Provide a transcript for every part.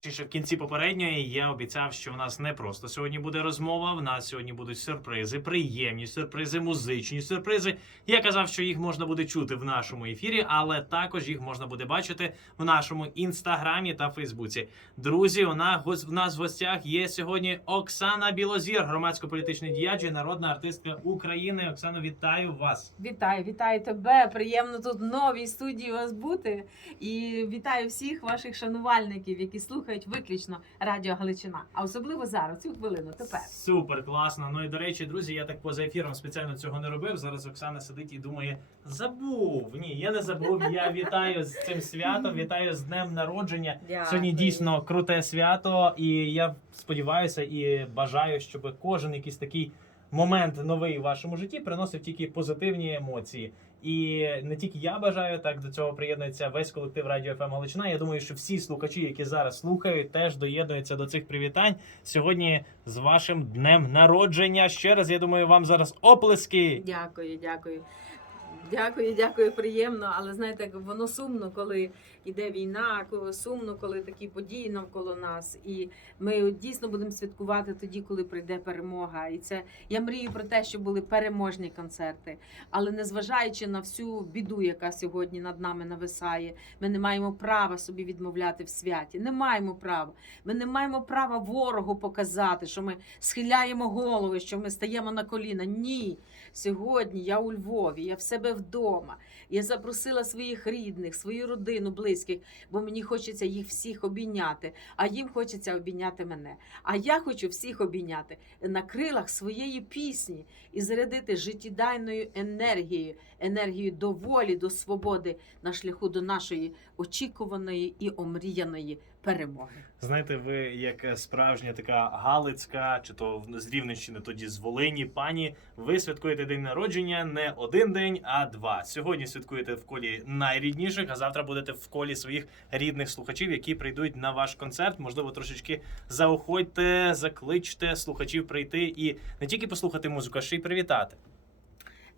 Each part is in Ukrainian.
Ще в кінці попередньої я обіцяв, що в нас не просто сьогодні буде розмова. В нас сьогодні будуть сюрпризи, приємні сюрпризи, музичні сюрпризи. Я казав, що їх можна буде чути в нашому ефірі, але також їх можна буде бачити в нашому інстаграмі та Фейсбуці. Друзі, у нас в нас в гостях є сьогодні Оксана Білозір, громадсько-політичний діяч і народна артистка України. Оксано, вітаю вас. Вітаю, вітаю тебе. Приємно тут в новій студії вас бути. І вітаю всіх ваших шанувальників, які слухають виключно Радіо Галичина. А особливо зараз, цю хвилину. Тепер Супер класно. Ну і до речі, друзі, я так поза ефіром спеціально цього не робив. Зараз Оксана сидить і думає: забув. Ні, я не забув. Я вітаю з цим святом. Вітаю з днем народження. Дякую. Сьогодні дійсно круте свято, і я сподіваюся і бажаю, щоб кожен якийсь такий момент новий в вашому житті приносив тільки позитивні емоції. І не тільки я бажаю, так до цього приєднується весь колектив Радіо ФМ Галичина. Я думаю, що всі слухачі, які зараз слухають, теж доєднуються до цих привітань. Сьогодні з вашим днем народження. Ще раз я думаю, вам зараз оплески. Дякую, дякую. Дякую, дякую, приємно. Але знаєте, воно сумно, коли йде війна, сумно, коли такі події навколо нас. І ми дійсно будемо святкувати тоді, коли прийде перемога. І це я мрію про те, щоб були переможні концерти. Але незважаючи на всю біду, яка сьогодні над нами нависає, ми не маємо права собі відмовляти в святі. Не маємо права. Ми не маємо права ворогу показати, що ми схиляємо голови, що ми стаємо на коліна. Ні. Сьогодні я у Львові, я в себе вдома. Я запросила своїх рідних, свою родину, близьких, бо мені хочеться їх всіх обійняти, а їм хочеться обійняти мене. А я хочу всіх обійняти на крилах своєї пісні і зарядити життєдайною енергією, енергією до волі, до свободи на шляху до нашої очікуваної і омріяної перемоги. Знаєте, ви як справжня така галицька, чи то з Рівненщини, тоді з Волині, пані. Ви святкуєте день народження не один день, а два. Сьогодні святкуєте в колі найрідніших, а завтра будете в колі своїх рідних слухачів, які прийдуть на ваш концерт. Можливо, трошечки заохотьте, закличте слухачів прийти і не тільки послухати музику, а ще й привітати.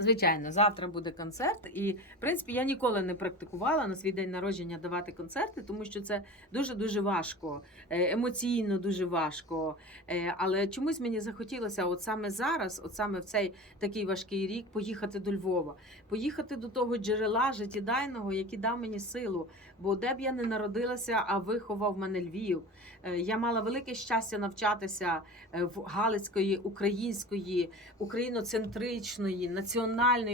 Звичайно, завтра буде концерт, і в принципі я ніколи не практикувала на свій день народження давати концерти, тому що це дуже дуже важко, е, емоційно дуже важко. Е, Але чомусь мені захотілося, от саме зараз, от саме в цей такий важкий рік, поїхати до Львова, поїхати до того джерела життєдайного, який дав мені силу. Бо де б я не народилася, а виховав мене Львів. Е, Я мала велике щастя навчатися в Галицької, української, україноцентричної, національної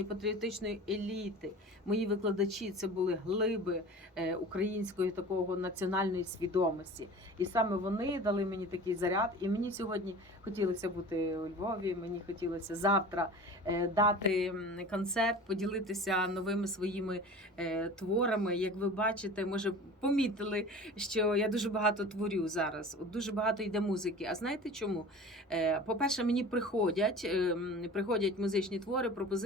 патріотичної еліти. Мої викладачі це були глиби е, української такого національної свідомості. І саме вони дали мені такий заряд. І мені сьогодні хотілося бути у Львові. Мені хотілося завтра е, дати концерт, поділитися новими своїми е, творами. Як ви бачите, може помітили, що я дуже багато творю зараз. От дуже багато йде музики. А знаєте чому? Е, По-перше, мені приходять, е, приходять музичні твори, пропозиції.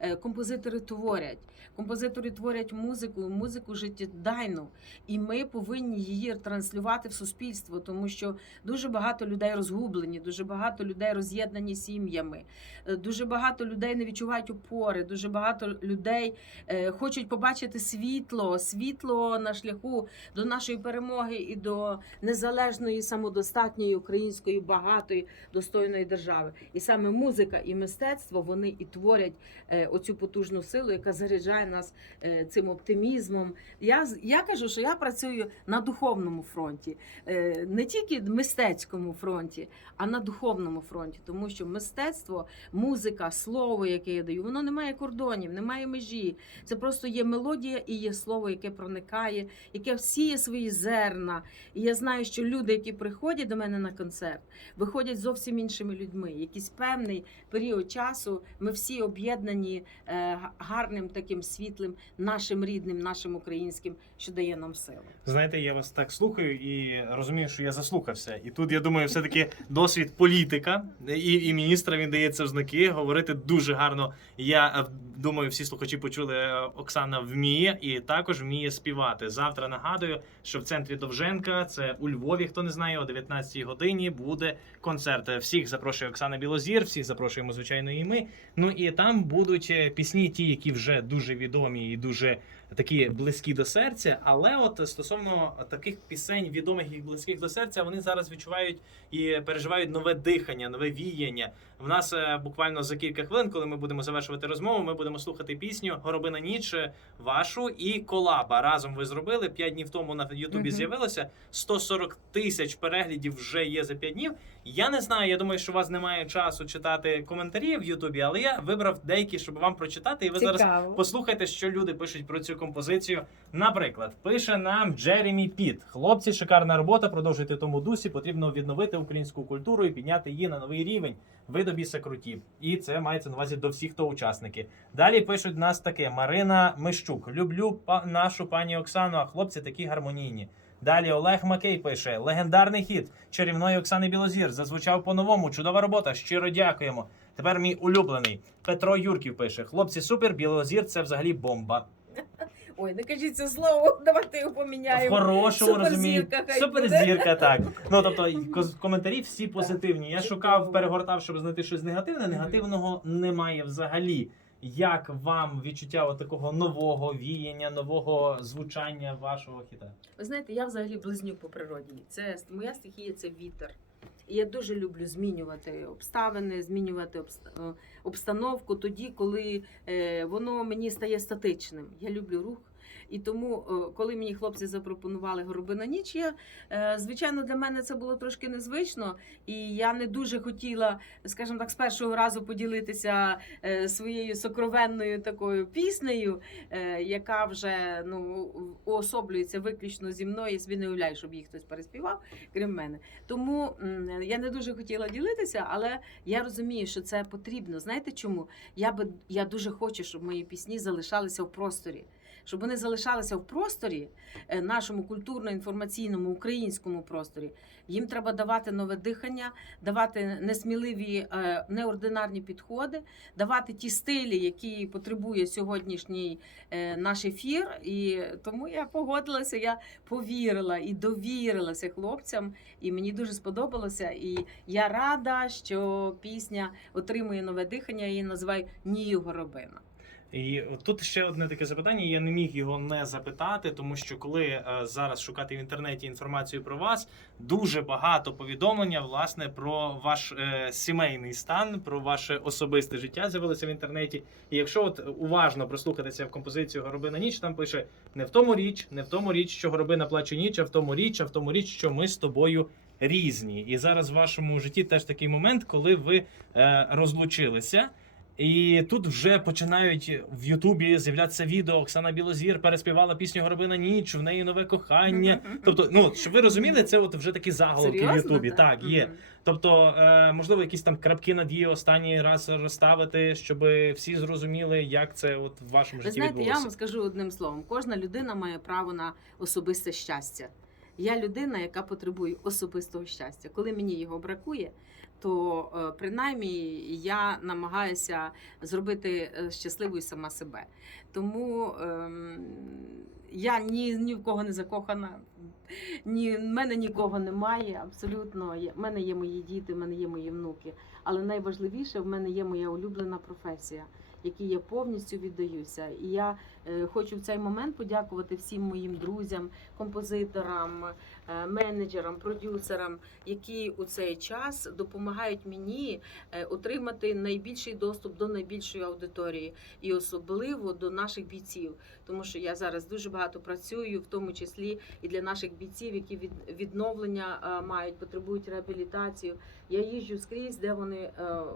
Е, Композитори творять. Композитори творять музику, музику життєдайну, і ми повинні її транслювати в суспільство, тому що дуже багато людей розгублені, дуже багато людей роз'єднані сім'ями, е, дуже багато людей не відчувають опори, дуже багато людей е, хочуть побачити світло, світло на шляху до нашої перемоги і до незалежної, самодостатньої української багатої достойної держави. І саме музика і мистецтво вони і творять е, оцю потужну силу, яка заряджає нас е, цим оптимізмом. Я я кажу, що я працюю на духовному фронті, е, не тільки мистецькому фронті, а на духовному фронті, тому що мистецтво, музика, слово, яке я даю, воно не має кордонів, немає межі. Це просто є мелодія і є слово, яке проникає, яке всіє свої зерна. І я знаю, що люди, які приходять до мене на концерт, виходять зовсім іншими людьми. Якийсь певний період часу ми всі об'єднані е, гарним таким світлим, нашим рідним, нашим українським, що дає нам силу. Знаєте, я вас так слухаю і розумію, що я заслухався. І тут я думаю, все таки досвід політика і, і міністра він дається в знаки. Говорити дуже гарно. Я е, думаю, всі слухачі почули. е, Оксана вміє і також вміє співати. Завтра нагадую, що в центрі Довженка, це у Львові. Хто не знає, о 19-й годині буде концерт. Всіх запрошує Оксана Білозір, всіх запрошуємо, звичайно, і ми. Ну і там будуть е, пісні, ті, які вже дуже відомі і дуже такі близькі до серця. Але от стосовно таких пісень, відомих і близьких до серця, вони зараз відчувають і переживають нове дихання, нове віяння. В нас е, буквально за кілька хвилин, коли ми будемо завершувати розмову, ми будемо слухати пісню Горобина ніч вашу і колаба. Разом ви зробили п'ять днів тому на Ютубі Мгм. з'явилося 140 тисяч переглядів вже є за п'ять днів. Я не знаю. Я думаю, що у вас немає часу читати коментарі в Ютубі, але я вибрав деякі, щоб вам прочитати, і ви зараз Послухайте, що люди пишуть про цю композицію. Наприклад, пише нам Джеремі Піт: хлопці, шикарна робота. Продовжуйте в тому дусі. Потрібно відновити українську культуру і підняти її на новий рівень. Ви до біса круті. І це мається на увазі до всіх, хто учасники. Далі пишуть нас таке: Марина Мищук. Люблю па- нашу пані Оксану. А хлопці такі гармонійні. Далі Олег Макей пише: легендарний хіт чарівної Оксани Білозір. Зазвучав по-новому. Чудова робота. Щиро дякуємо. Тепер мій улюблений Петро Юрків пише: хлопці, супер, Білозір це взагалі бомба. Ой, не кажіть це слово, давайте його В поміняємо. хорошому Суперзірка розумінні. Суперзірка, так. Ну тобто коментарі всі позитивні. Я шукав, перегортав, щоб знайти щось негативне. Негативного немає взагалі. Як вам відчуття от такого нового віяння, нового звучання вашого хіта? Ви знаєте, я взагалі близнюк по природі. Це моя стихія це вітер. І я дуже люблю змінювати обставини, змінювати е, обстановку тоді, коли е, воно мені стає статичним. Я люблю рух. І тому, е, коли мені хлопці запропонували горобина ніч, я е, звичайно для мене це було трошки незвично, і я не дуже хотіла, скажімо так, з першого разу поділитися е, своєю сокровенною такою піснею, яка вже ну уособлюється виключно зі мною. Я собі не уявляю, щоб її хтось переспівав, крім мене. Тому я не дуже хотіла ділитися, але я розумію, що це потрібно. Знаєте чому? Я би я дуже хочу, щоб мої пісні залишалися в просторі. Щоб вони залишалися в просторі, е, нашому культурно-інформаційному українському просторі, їм треба давати нове дихання, давати несміливі, е, неординарні підходи, давати ті стилі, які потребує сьогоднішній е, наш ефір. І тому я погодилася, я повірила і довірилася хлопцям, і мені дуже сподобалося. І я рада, що пісня отримує нове дихання. Я її називаю Нію Горобина. І тут ще одне таке запитання. Я не міг його не запитати, тому що коли е, зараз шукати в інтернеті інформацію про вас, дуже багато повідомлення власне про ваш е, сімейний стан, про ваше особисте життя з'явилося в інтернеті. І якщо от уважно прослухатися в композицію Горобина ніч, там пише не в тому річ, не в тому річ, що горобина плаче ніч, а в тому річ, а в тому річ, що ми з тобою. Різні, і зараз в вашому житті теж такий момент, коли ви е, розлучилися. І тут вже починають в Ютубі з'являтися відео. Оксана Білозір переспівала пісню Горобина ніч, в неї нове кохання. Тобто, ну щоб ви розуміли, це от вже такі заголовки в Ютубі. Так, є. Тобто, е, можливо, якісь там крапки над її останній раз розставити, щоб всі зрозуміли, як це от в вашому Ви житті знаєте, я вам скажу одним словом: кожна людина має право на особисте щастя. Я людина, яка потребує особистого щастя. Коли мені його бракує, то е, принаймні я намагаюся зробити е, щасливою сама себе. Тому ем, я ні, ні в кого не закохана, ні, в мене нікого немає. Абсолютно. В мене є мої діти, в мене є мої внуки. Але найважливіше в мене є моя улюблена професія, якій я повністю віддаюся. І я е, хочу в цей момент подякувати всім моїм друзям, композиторам, менеджерам, продюсерам, які у цей час допомагають мені е, отримати найбільший доступ до найбільшої аудиторії, і особливо до наших бійців, тому що я зараз дуже багато працюю, в тому числі і для наших бійців, які від відновлення е, мають, потребують реабілітацію. Я їжджу скрізь, де вони е,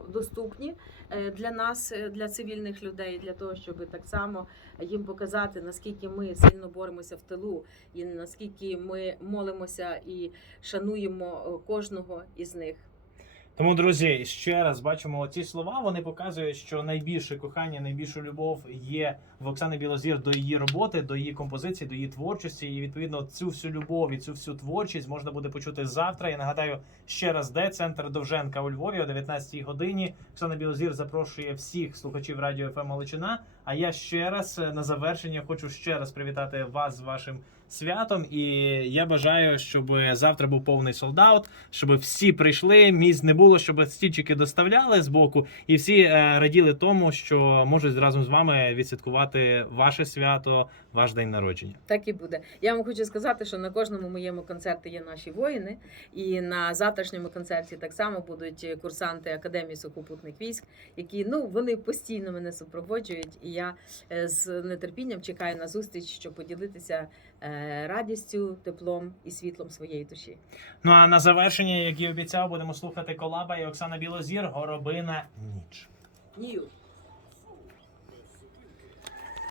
доступні е, для нас, е, для цивільних людей, для того, щоб так само їм показати, наскільки ми сильно боремося в тилу, і наскільки ми молимося і шануємо е, кожного із них. Тому, друзі, ще раз бачимо ці слова. Вони показують, що найбільше кохання, найбільша любов є в Оксани Білозір до її роботи, до її композиції, до її творчості. І відповідно цю всю любов і цю всю творчість можна буде почути завтра. Я нагадаю ще раз, де центр Довженка у Львові о 19-й годині. Оксана Білозір запрошує всіх слухачів радіо ФМ Маличина. А я ще раз е, на завершення хочу ще раз привітати вас з вашим святом. І я бажаю, щоб завтра був повний солдат, щоб всі прийшли, місць не було, щоб стільчики доставляли з боку, і всі е, раділи тому, що можуть разом з вами відсвяткувати ваше свято, ваш день народження. Так і буде. Я вам хочу сказати, що на кожному моєму концерті є наші воїни, і на завтрашньому концерті так само будуть курсанти Академії сухопутних військ, які ну вони постійно мене супроводжують, і я е, з нетерпінням чекаю на зустріч, щоб поділитися е, радістю, теплом і світлом своєї душі. Ну а на завершення, як і обіцяв, будемо слухати колаба і Оксана Білозір Горобина ніч. Нію.